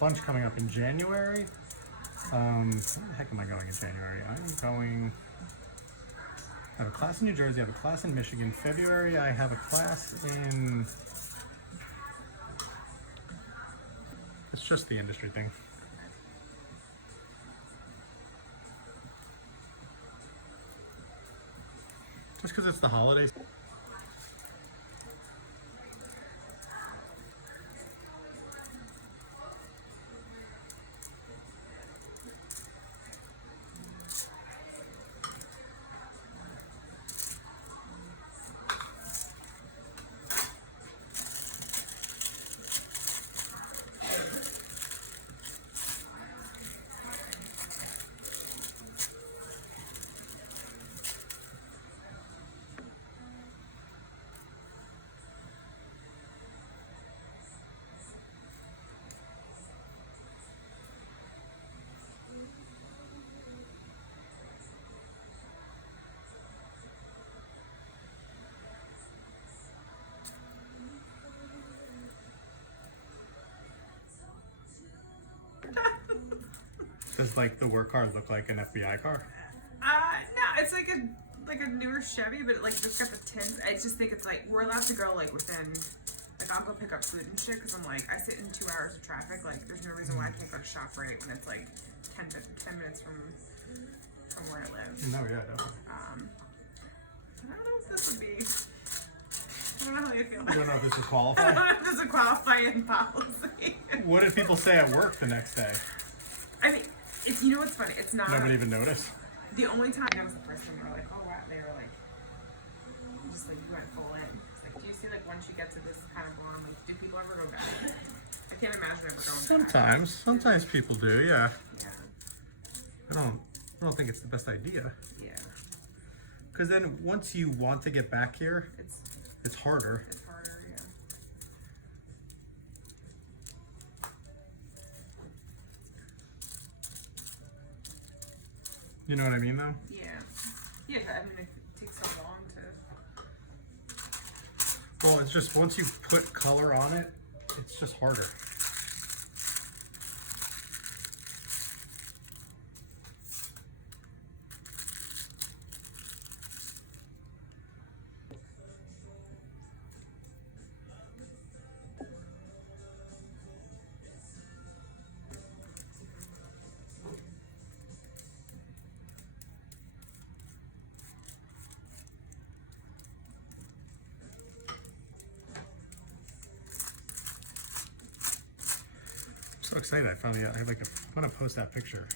bunch coming up in January. Where the heck am I going in January? I'm going. I have a class in New Jersey. I have a class in Michigan. February, I have a class in. It's just the industry thing. Just because it's the holidays. Does like the work car look like an FBI car? No, it's like a newer Chevy, but like it's got the tint. I just think it's like we're allowed to go like within, like I'll go pick up food and shit because I'm like I sit in 2 hours of traffic. Like there's no reason why I can't go to ShopRite when it's like 10 minutes from where I live. No, yeah, definitely. I don't know if this would be. I don't know how you feel. I don't know if this would I qualify. don't know if this would qualify in policy. What did people say at work the next day? I mean, it's, you know what's funny? It's not. Nobody even noticed. The only time that was the first time they were like, oh wow, they were like, just like went full in. It's like, do you see like once you get to this kind of blonde, like, do people ever go back? I can't imagine ever going back. Sometimes people do, yeah. Yeah. I don't think it's the best idea. Yeah. Because then once you want to get back here, it's harder. It's harder, yeah. You know what I mean, though? Yeah. Yeah, I mean, it takes so long to. Well, it's just once you put color on it, it's just harder. So excited! I finally I want to post that picture.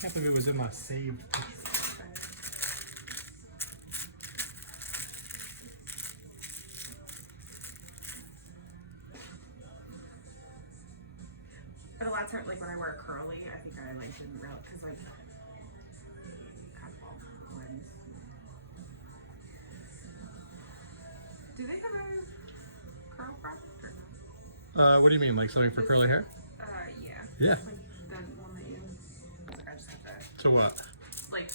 Can't believe it was in my saved picture. But a lot of times, like when I wear curly, I think I like didn't realize because like kind of all blends. Do they have a curl prop or no? What do you mean, like something for curly hair? Yeah. Yeah. Like the one that you. Like, I just have that. So what? Like,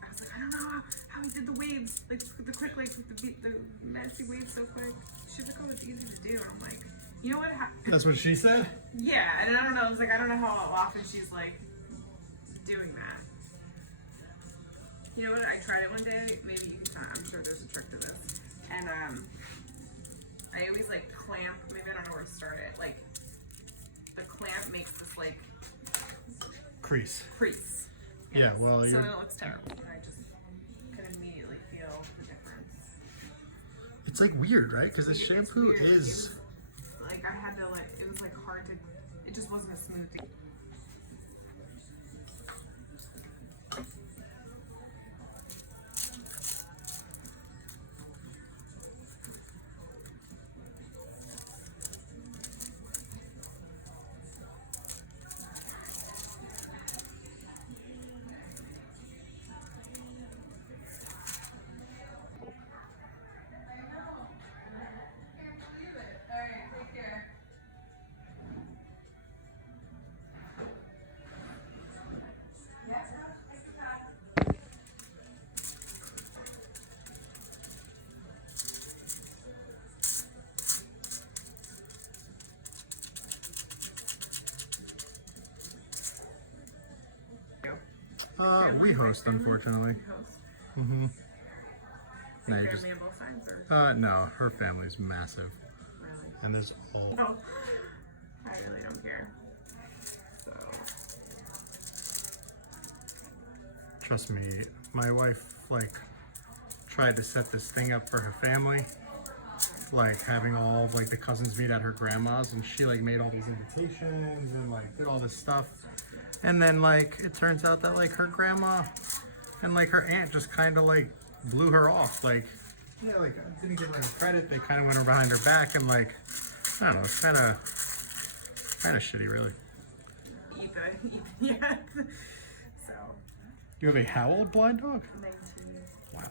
I was like, I don't know how he did the waves, like the quick, like the messy waves so quick. She's like, oh, it's easy to do. And I'm like, you know what? That's what she said? Yeah, and I don't know. I was like, I don't know how often she's like doing that. You know what? I tried it one day. Maybe you can. I'm sure there's a trick to this. And I always like clamp. Maybe I don't know where to start it. Like the clamp makes this like Crease. Yeah. Well, so you're. then it looks terrible. And I just could immediately feel the difference. It's like weird, right? Because this It's shampoo weird. is. Like I had to like. It was like hard to. It just wasn't as smooth to. We host, unfortunately. You host? Mm-hmm. Your No, you just, family on both sides, or no, her family's massive. really? And there's all, Oh, I really don't care. So, trust me, my wife, like, tried to set this thing up for her family. Like, having all, like, the cousins meet at her grandma's, and she, like, made all these invitations and, like, did all this stuff. And then, like, it turns out that, like, her grandma and, like, her aunt just kind of, like, blew her off. Like, yeah, like, didn't give her any credit. They kind of went behind her back, and, like, I don't know, it's kind of shitty, really. yeah. So, You have a how old blind dog? 19. Wow.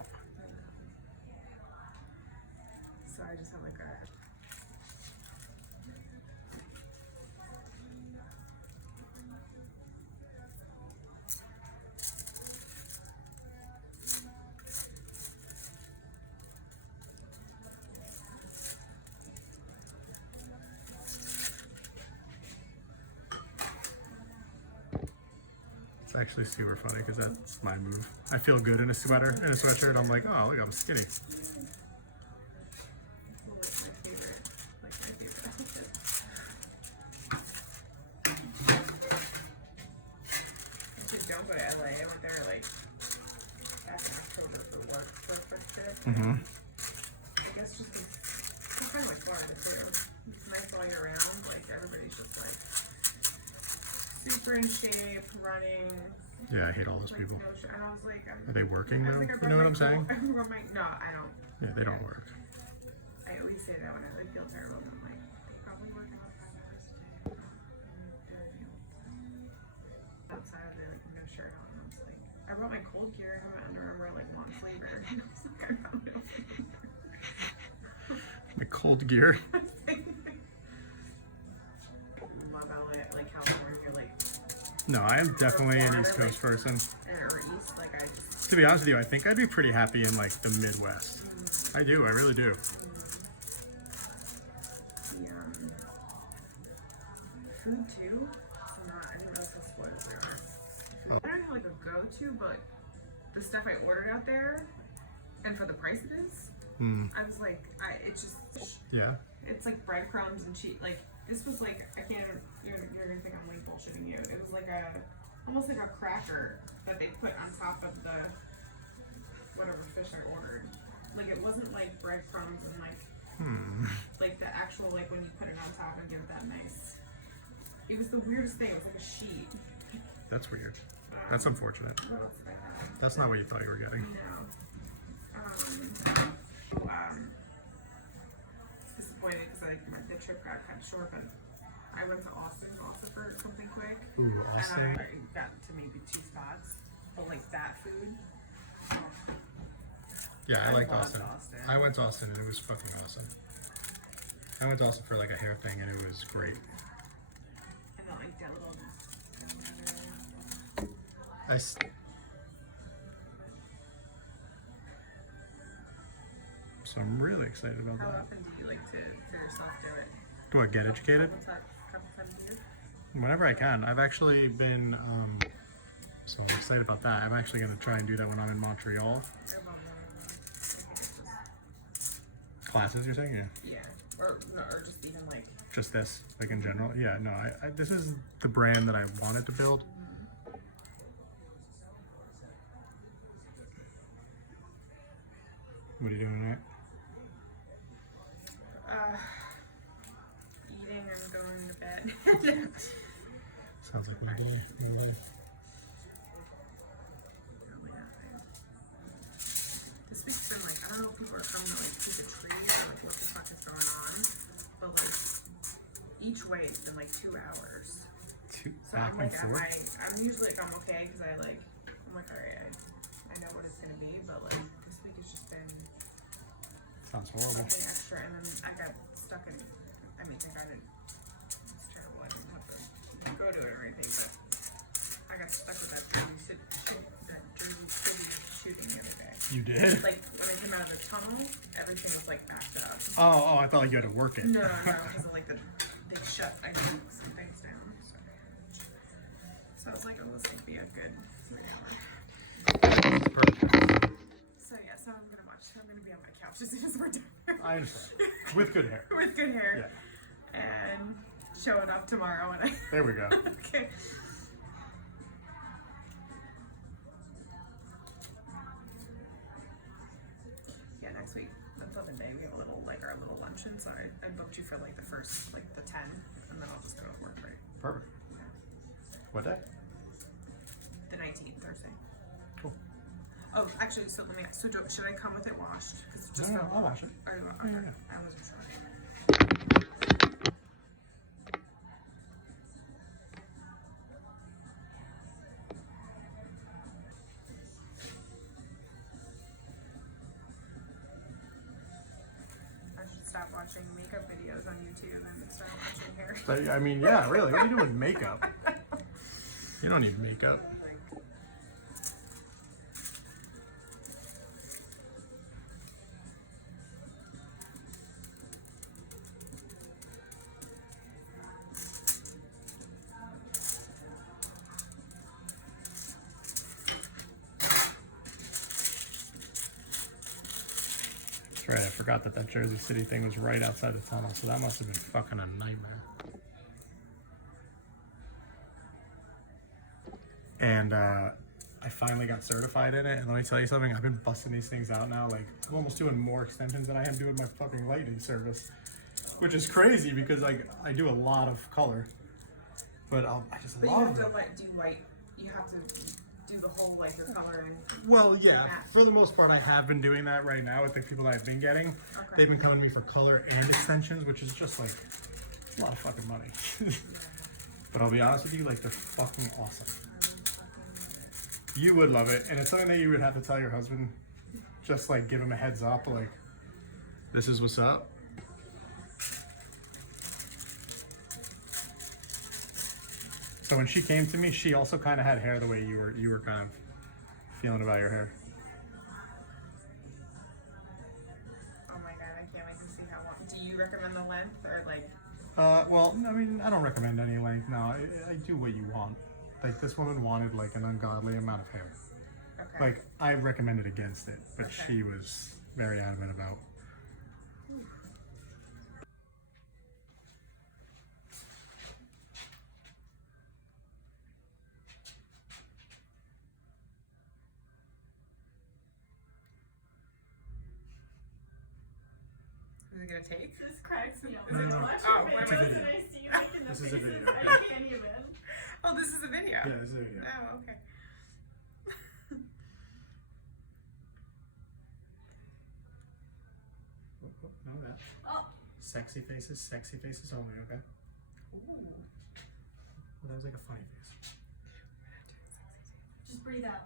So I just have like a. It's actually super funny because that's my move. I feel good in a sweater, in a sweatshirt. I'm like, oh, look, I'm skinny. Well, that's my favorite. Like my favorite outfit. Actually, don't go to LA. I went there like back in October for work for a quick trip. Mm-hmm. I guess just it's kind of like Florida too. It's nice all year round. Like everybody's just like super in shape, running. Yeah, I hate all those Like, people. no shit. And I was like, Are they working I though? was like, I You know what I'm saying? No, I don't. Yeah, they don't work. I always say that when I like feel terrible. And I'm like, they probably work out 5 hours a day. Outside of it, like, no shirt on. I was like, I brought my cold gear. I have my Under Armour like long flavor. And I was like, I found it. My cold gear. Love LA, like California, like. No, I am definitely an East Coast person. Or East, like I just. To be honest with you, I think I'd be pretty happy in like the Midwest. I do, I really do. The food too. I didn't realize how spoiled they are. Oh. I don't have like a go-to, but the stuff I ordered out there, and for the price it is, I was like, it's just. Yeah. It's like breadcrumbs and cheese. Like this was like I can't even. You're gonna think I'm like bullshitting you. It was like almost like a cracker that they put on top of the whatever fish I ordered. Like it wasn't like breadcrumbs and like the actual like when you put it on top and give it that nice. It was the weirdest thing. It was like a sheet. That's weird. That's unfortunate. What else did I have? That's not what you thought you were getting. No. Disappointed because like the trip got cut short, but I went to Austin also for something quick. Ooh, And Austin. I got to maybe 2 spots, but like that food. Yeah, I liked loved Austin. I went to Austin and it was fucking awesome. I went to Austin for like a hair thing and it was great. And then like that little. So I'm really excited about How that. often do you like to yourself do it? Do I get educated? Couple times a year? Whenever I can. I've actually been, so I'm excited about that. I'm actually going to try and do that when I'm in Montreal. I think it's just. Classes, you're saying? Yeah. Yeah. Or just even like. Just this, like in general. Yeah, no, this is the brand that I wanted to build. What are you doing tonight? Eating and going to bed. Sounds like my day. This week's been like, I don't know if people are coming to like see the trees or like what the fuck is going on, but like each way it's been like 2 hours. So Back I'm like, and forth? I'm usually like, I'm okay because I'm like, alright, I know what it's gonna be, but like this week it's just been Sounds horrible. something extra, and then I got stuck in. I mean, thank God it's terrible. I didn't have to go to it or anything, but I got stuck with that Jersey City shooting the other day. You did? Like when I came out of the tunnel, everything was like backed up. Oh, I thought like you had to work it. No, because of like they shut. I took some things down. So I was like, oh, this would be a good 3 hour. Perfect. So yeah, so I'm gonna watch. I'm gonna be on my couch as soon as we're done. I understand. With good hair. With good hair. Yeah. And show it up tomorrow when I. There we go. Okay. Yeah, next week, until the day, we have a little, like, our little luncheon, so I booked you for, like, the first, like, the 10, and then I'll just go to work, right? Perfect. What day? The 19th, Thursday. Cool. Oh, actually, so let me ask, so should I come with it washed? 'Cause it just No, felt I'll wash it. Or you want, Yeah, okay. yeah. I wasn't sure. I should stop watching makeup videos on YouTube and start watching hair. But, I mean, yeah, really. What are you doing with makeup? You don't need makeup. That's right, I forgot that Jersey City thing was right outside the tunnel, so that must have been fucking a nightmare. And I finally got certified in it, and let me tell you something, I've been busting these things out now. Like, I'm almost doing more extensions than I am doing my fucking lighting service, which is crazy because, like, I do a lot of color, but I just But you love have to them. like do white. You have to do the whole like your coloring. Well, yeah, match. for the most part, I have been doing that right now with the people that I've been getting. Okay. They've been coming to me for color and extensions, which is just like a lot of fucking money. But I'll be honest with you, like, they're fucking awesome. You would love it, and it's something that you would have to tell your husband. Just like give him a heads up, like, this is what's up. So when she came to me, she also kind of had hair the way you were kind of feeling about your hair. Oh my god, I can't wait to see how long. Do you recommend the length or like? Well, I mean, I don't recommend any length. No, I do what you want. Like, this woman wanted like an ungodly amount of hair. Okay. Like, I recommended against it, but Okay. she was very adamant about. Is it gonna take? This cracks me up. No, no, no. Watch Oh, your it's a videos video. and I see you making the This is a faces. video, I okay? can't even. Oh, this is a video. Yeah, this is a video. Oh, okay. No, that. Oh, Sexy faces only, okay? Ooh. Well, that was like a funny face. just breathe out.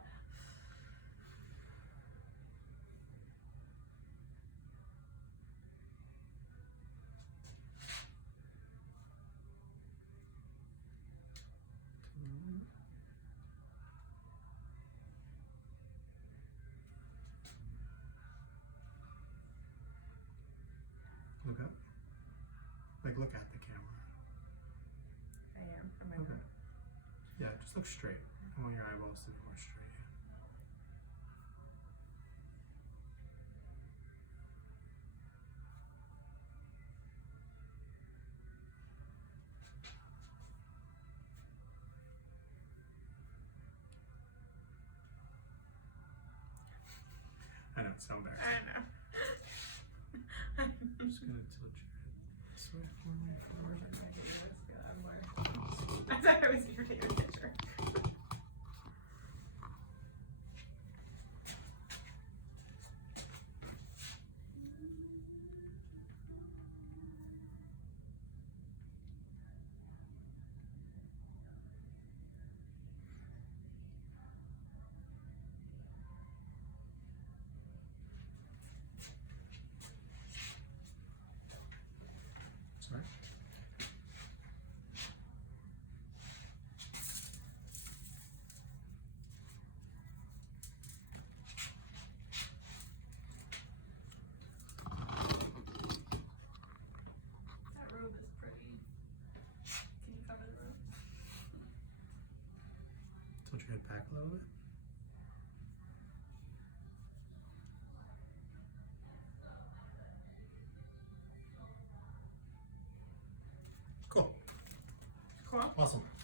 Look up. Like, look at the camera. I am. Oh my Okay. god. Yeah, just look straight. I want your eyeballs to be more straight. I know, it's so embarrassing. I know. I'm just gonna tilt your head this way for me. Forward. I thought I was here to take a picture. Sorry. That robe is pretty. Can you cover the robe? Tilt your head back a little bit. Awesome.